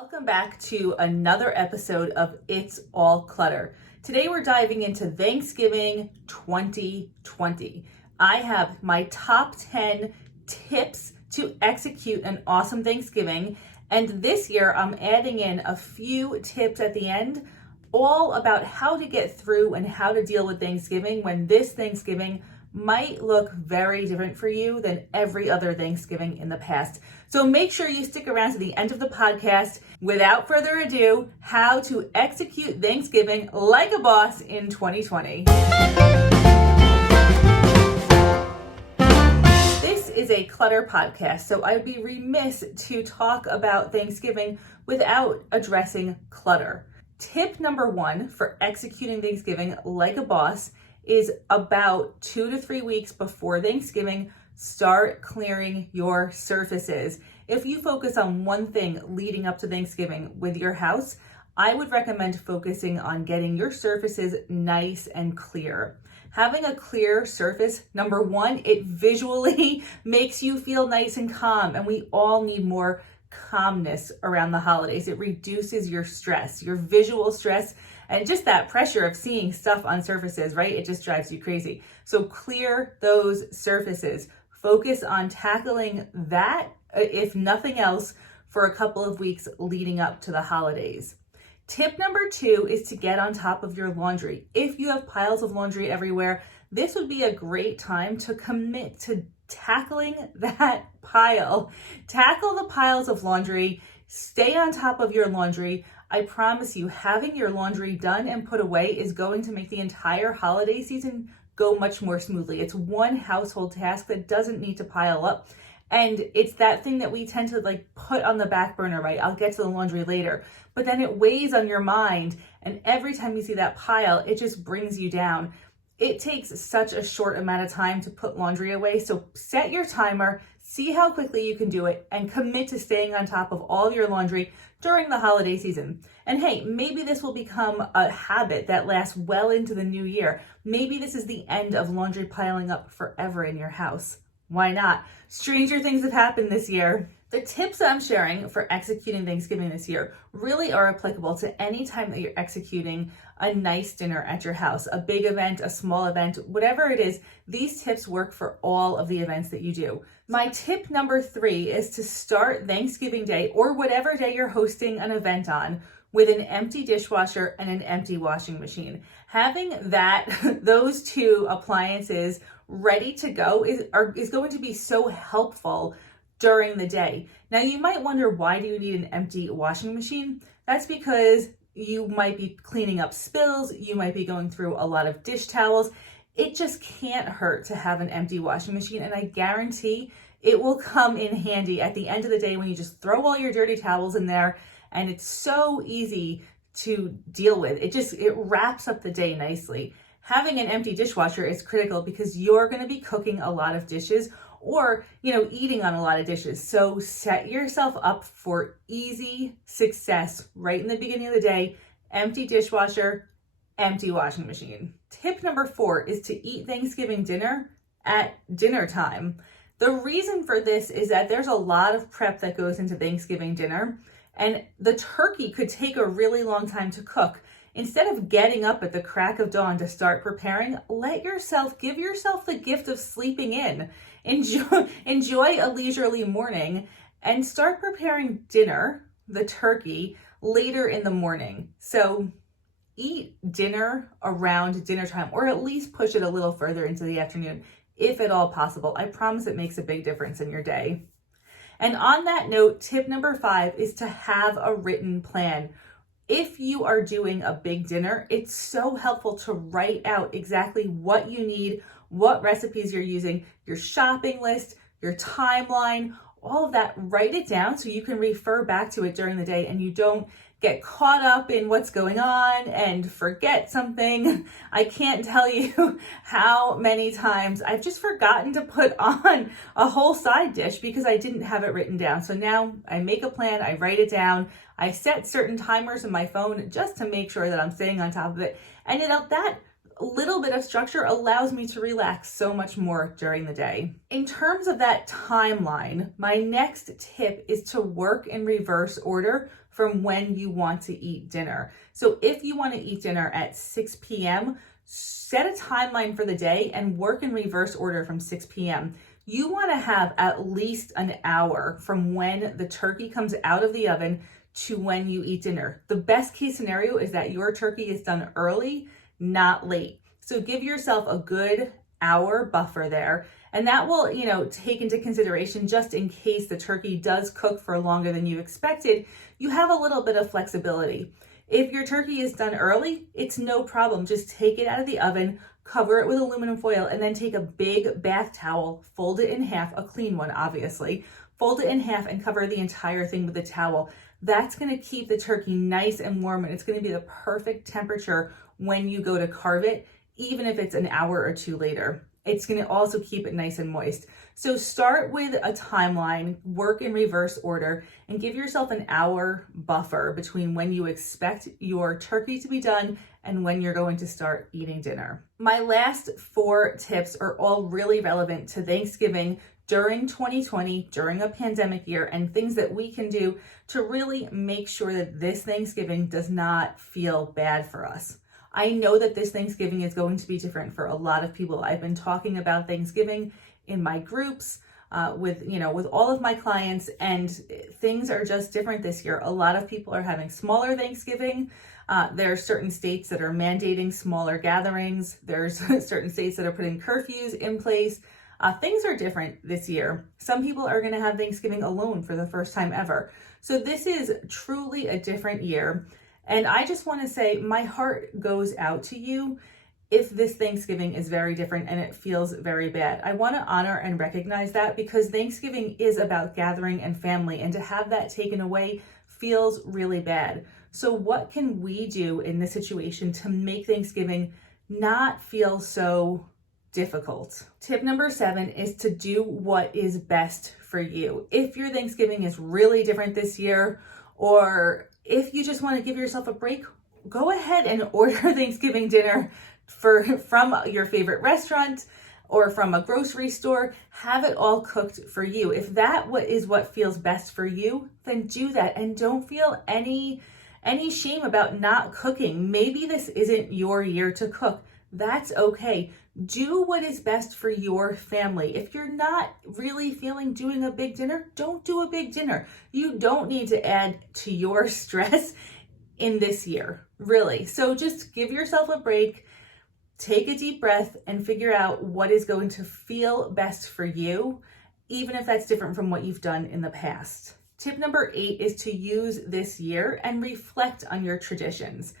Welcome back to another episode of It's All Clutter. Today we're diving into Thanksgiving 2020. I have my top 10 tips to execute an awesome Thanksgiving, and this year I'm adding in a few tips at the end, all about how to get through and how to deal with Thanksgiving when this Thanksgiving might look very different for you than every other Thanksgiving in the past. So make sure you stick around to the end of the podcast. Without further ado, how to execute Thanksgiving like a boss in 2020. This is a clutter podcast, so I'd be remiss to talk about Thanksgiving without addressing clutter. Tip number 1 for executing Thanksgiving like a boss is about 2 to 3 weeks before Thanksgiving, start clearing your surfaces. If you focus on one thing leading up to Thanksgiving with your house, I would recommend focusing on getting your surfaces nice and clear. Having a clear surface, number 1, it visually makes you feel nice and calm, and we all need more calmness around the holidays. It reduces your stress, your visual stress, and just that pressure of seeing stuff on surfaces, right? It just drives you crazy. So clear those surfaces. Focus on tackling that, if nothing else, for a couple of weeks leading up to the holidays. Tip number 2 is to get on top of your laundry. If you have piles of laundry everywhere, this would be a great time to commit to tackling that pile. Tackle the piles of laundry. Stay on top of your laundry. I promise you, having your laundry done and put away is going to make the entire holiday season go much more smoothly. It's one household task that doesn't need to pile up. And it's that thing that we tend to put on the back burner, right? I'll get to the laundry later. But then it weighs on your mind. And every time you see that pile, it just brings you down. It takes such a short amount of time to put laundry away. So set your timer, see how quickly you can do it, and commit to staying on top of all your laundry during the holiday season. And hey, maybe this will become a habit that lasts well into the new year. Maybe this is the end of laundry piling up forever in your house. Why not? Stranger things have happened this year. The tips that I'm sharing for executing Thanksgiving this year really are applicable to any time that you're executing a nice dinner at your house, a big event, a small event, whatever it is. These tips work for all of the events that you do. My tip number 3 is to start Thanksgiving Day, or whatever day you're hosting an event on, with an empty dishwasher and an empty washing machine. Having those two appliances ready to go is going to be so helpful during the day. Now you might wonder, why do you need an empty washing machine? That's because you might be cleaning up spills, you might be going through a lot of dish towels. It just can't hurt to have an empty washing machine, and I guarantee it will come in handy at the end of the day when you just throw all your dirty towels in there, and it's so easy to deal with. It wraps up the day nicely. Having an empty dishwasher is critical because you're going to be cooking a lot of dishes, or eating on a lot of dishes. So set yourself up for easy success right in the beginning of the day. Empty dishwasher, empty washing machine. Tip number 4 is to eat Thanksgiving dinner at dinner time. The reason for this is that there's a lot of prep that goes into Thanksgiving dinner, and the turkey could take a really long time to cook. Instead of getting up at the crack of dawn to start preparing, give yourself the gift of sleeping in. Enjoy a leisurely morning and start preparing dinner, the turkey, later in the morning. So eat dinner around dinner time, or at least push it a little further into the afternoon, if at all possible. I promise it makes a big difference in your day. And on that note, tip number 5 is to have a written plan. If you are doing a big dinner, it's so helpful to write out exactly what you need, what recipes you're using, your shopping list, your timeline, all of that. Write it down so you can refer back to it during the day and you don't get caught up in what's going on and forget something. I can't tell you how many times I've just forgotten to put on a whole side dish because I didn't have it written down. So now I make a plan, I write it down, I set certain timers in my phone just to make sure that I'm staying on top of it. And that little bit of structure allows me to relax so much more during the day. In terms of that timeline, my next tip is to work in reverse order from when you want to eat dinner. So if you want to eat dinner at 6 p.m., set a timeline for the day and work in reverse order from 6 p.m. You want to have at least an hour from when the turkey comes out of the oven to when you eat dinner. The best case scenario is that your turkey is done early, not late. So give yourself a good hour buffer there. And that will, take into consideration, just in case the turkey does cook for longer than you expected, you have a little bit of flexibility. If your turkey is done early, it's no problem. Just take it out of the oven, cover it with aluminum foil, and then take a big bath towel, fold it in half, a clean one, obviously, fold it in half and cover the entire thing with a towel. That's going to keep the turkey nice and warm, and it's going to be the perfect temperature when you go to carve it, even if it's an hour or two later. It's going to also keep it nice and moist. So start with a timeline, work in reverse order, and give yourself an hour buffer between when you expect your turkey to be done and when you're going to start eating dinner. My last 4 tips are all really relevant to Thanksgiving during 2020, during a pandemic year, and things that we can do to really make sure that this Thanksgiving does not feel bad for us. I know that this Thanksgiving is going to be different for a lot of people. I've been talking about Thanksgiving in my groups with all of my clients, and things are just different this year. A lot of people are having smaller Thanksgiving. There are certain states that are mandating smaller gatherings. There's certain states that are putting curfews in place. Things are different this year. Some people are going to have Thanksgiving alone for the first time ever. So this is truly a different year. And I just want to say my heart goes out to you if this Thanksgiving is very different and it feels very bad. I want to honor and recognize that, because Thanksgiving is about gathering and family, and to have that taken away feels really bad. So what can we do in this situation to make Thanksgiving not feel so difficult? Tip number 7 is to do what is best for you. If your Thanksgiving is really different this year, or if you just want to give yourself a break, go ahead and order Thanksgiving dinner from your favorite restaurant or from a grocery store. Have it all cooked for you. If that is what feels best for you, then do that, and don't feel any shame about not cooking. Maybe this isn't your year to cook. That's okay. Do what is best for your family. If you're not really feeling doing a big dinner, don't do a big dinner. You don't need to add to your stress in this year, really. So just give yourself a break, take a deep breath, and figure out what is going to feel best for you, even if that's different from what you've done in the past. Tip number 8 is to use this year and reflect on your traditions.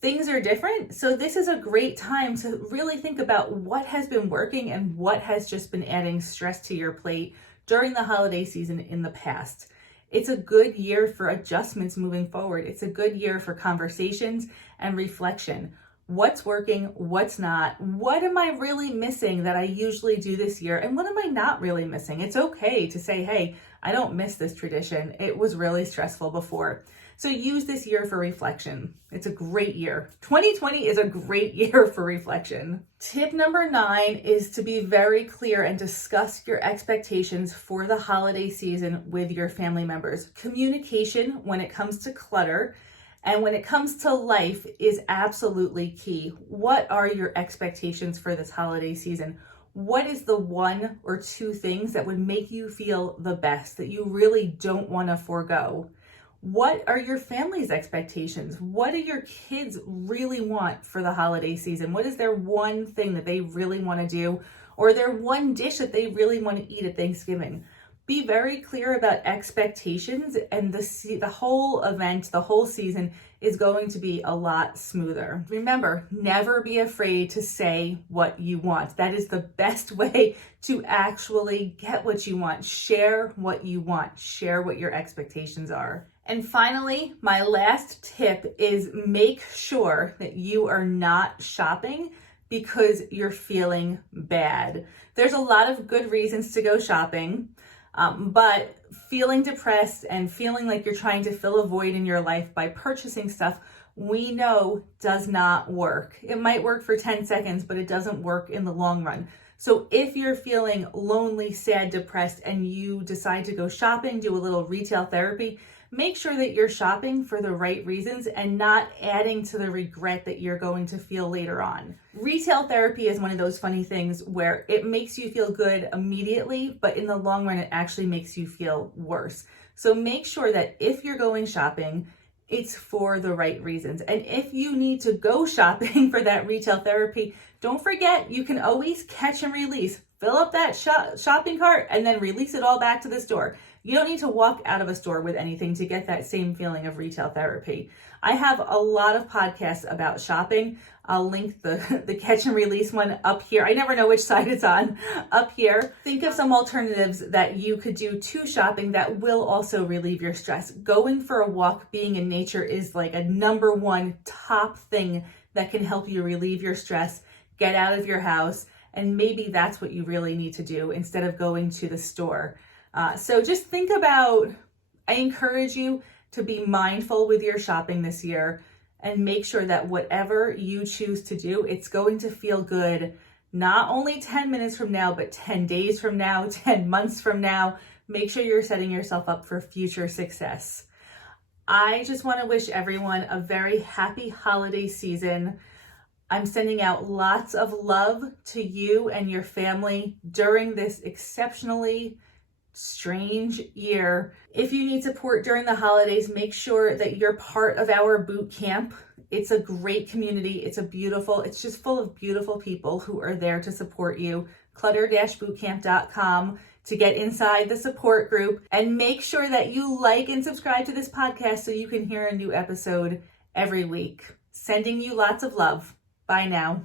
Things are different, so this is a great time to really think about what has been working and what has just been adding stress to your plate during the holiday season in the past. It's a good year for adjustments moving forward. It's a good year for conversations and reflection. What's working? What's not? What am I really missing that I usually do this year? And what am I not really missing? It's okay to say, hey, I don't miss this tradition. It was really stressful before. So use this year for reflection. It's a great year. 2020 is a great year for reflection. Tip number 9 is to be very clear and discuss your expectations for the holiday season with your family members. Communication when it comes to clutter and when it comes to life is absolutely key. What are your expectations for this holiday season? What is the 1 or 2 things that would make you feel the best, that you really don't want to forego? What are your family's expectations? What do your kids really want for the holiday season? What is their one thing that they really want to do, or their one dish that they really want to eat at Thanksgiving? Be very clear about expectations, and the whole event, the whole season is going to be a lot smoother. Remember, never be afraid to say what you want. That is the best way to actually get what you want. Share what you want. Share what your expectations are. And finally, my last tip is make sure that you are not shopping because you're feeling bad. There's a lot of good reasons to go shopping, but feeling depressed and feeling like you're trying to fill a void in your life by purchasing stuff, we know does not work. It might work for 10 seconds, but it doesn't work in the long run. So if you're feeling lonely, sad, depressed, and you decide to go shopping, do a little retail therapy, make sure that you're shopping for the right reasons and not adding to the regret that you're going to feel later on. Retail therapy is one of those funny things where it makes you feel good immediately, but in the long run, it actually makes you feel worse. So make sure that if you're going shopping, it's for the right reasons. And if you need to go shopping for that retail therapy, don't forget, you can always catch and release. Fill up that shopping cart and then release it all back to the store. You don't need to walk out of a store with anything to get that same feeling of retail therapy. I have a lot of podcasts about shopping. I'll link the catch and release one up here. I never know which side it's on, up here. Think of some alternatives that you could do to shopping that will also relieve your stress. Going for a walk, being in nature is like a number one top thing that can help you relieve your stress, get out of your house, and maybe that's what you really need to do instead of going to the store. So just think about, I encourage you to be mindful with your shopping this year and make sure that whatever you choose to do, it's going to feel good, not only 10 minutes from now, but 10 days from now, 10 months from now. Make sure you're setting yourself up for future success. I just want to wish everyone a very happy holiday season. I'm sending out lots of love to you and your family during this exceptionally strange year. If you need support during the holidays, make sure that you're part of our boot camp. It's a great community. It's just full of beautiful people who are there to support you. Clutter-bootcamp.com to get inside the support group, and make sure that you like and subscribe to this podcast so you can hear a new episode every week. Sending you lots of love. Bye now.